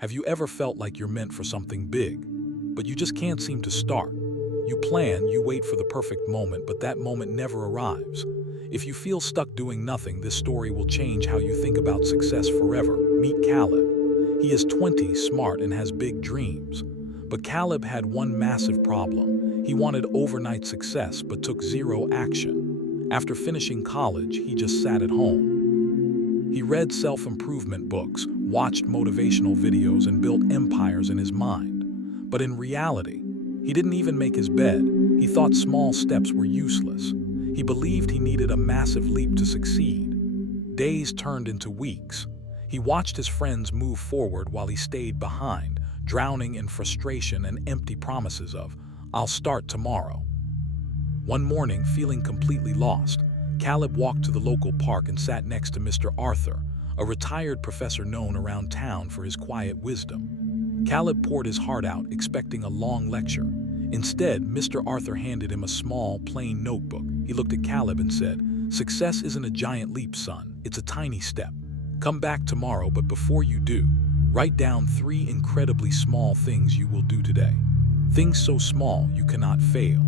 Have you ever felt like you're meant for something big, but you just can't seem to start? You plan, you wait for the perfect moment, but that moment never arrives. If you feel stuck doing nothing, this story will change how you think about success forever. Meet Caleb. He is 20, smart, and has big dreams. But Caleb had one massive problem. He wanted overnight success, but took zero action. After finishing college, he just sat at home. He read self-improvement books, watched motivational videos, and built empires in his mind. But in reality, he didn't even make his bed. He thought small steps were useless. He believed he needed a massive leap to succeed. Days turned into weeks. He watched his friends move forward while he stayed behind, drowning in frustration and empty promises of, "I'll start tomorrow." One morning, feeling completely lost, Caleb walked to the local park and sat next to Mr. Arthur, a retired professor known around town for his quiet wisdom. Caleb poured his heart out, expecting a long lecture. Instead, Mr. Arthur handed him a small, plain notebook. He looked at Caleb and said, "Success isn't a giant leap, son. It's a tiny step. Come back tomorrow, but before you do, write down 3 incredibly small things you will do today. Things so small you cannot fail.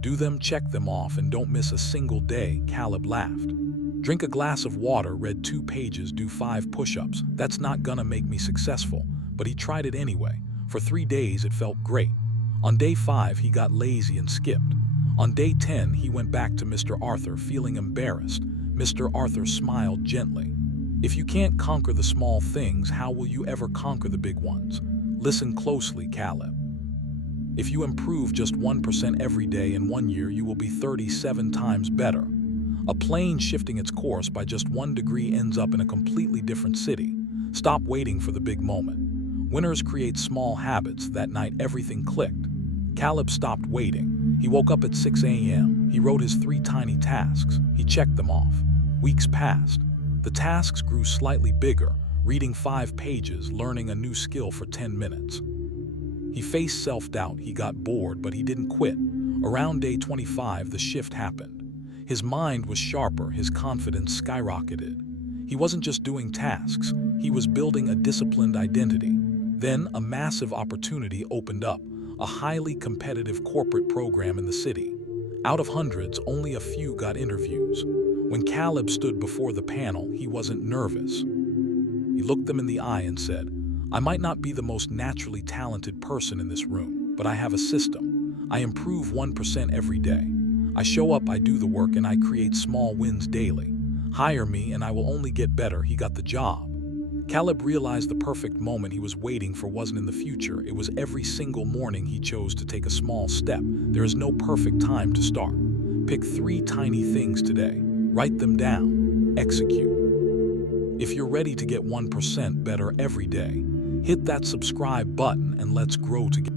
Do them, check them off, and don't miss a single day." Caleb laughed. "Drink a glass of water, read 2 pages, do 5 push-ups. That's not gonna make me successful." But he tried it anyway. For 3 days, it felt great. On day 5, he got lazy and skipped. On day 10, he went back to Mr. Arthur, feeling embarrassed. Mr. Arthur smiled gently. "If you can't conquer the small things, how will you ever conquer the big ones? Listen closely, Caleb. If you improve just 1% every day in 1 year, you will be 37 times better. A plane shifting its course by just 1 degree ends up in a completely different city. Stop waiting for the big moment. Winners create small habits." That night, everything clicked. Caleb stopped waiting. He woke up at 6 a.m. He wrote his 3 tiny tasks. He checked them off. Weeks passed. The tasks grew slightly bigger, reading 5 pages, learning a new skill for 10 minutes. He faced self-doubt. He got bored, but he didn't quit. Around day 25, the shift happened. His mind was sharper, his confidence skyrocketed. He wasn't just doing tasks, he was building a disciplined identity. Then a massive opportunity opened up, a highly competitive corporate program in the city. Out of hundreds, only a few got interviews. When Caleb stood before the panel, he wasn't nervous. He looked them in the eye and said, "I might not be the most naturally talented person in this room, but I have a system. I improve 1% every day. I show up, I do the work, and I create small wins daily. Hire me and I will only get better." He got the job. Caleb realized the perfect moment he was waiting for wasn't in the future. It was every single morning he chose to take a small step. There is no perfect time to start. Pick 3 tiny things today. Write them down. Execute. If you're ready to get 1% better every day, hit that subscribe button and let's grow together.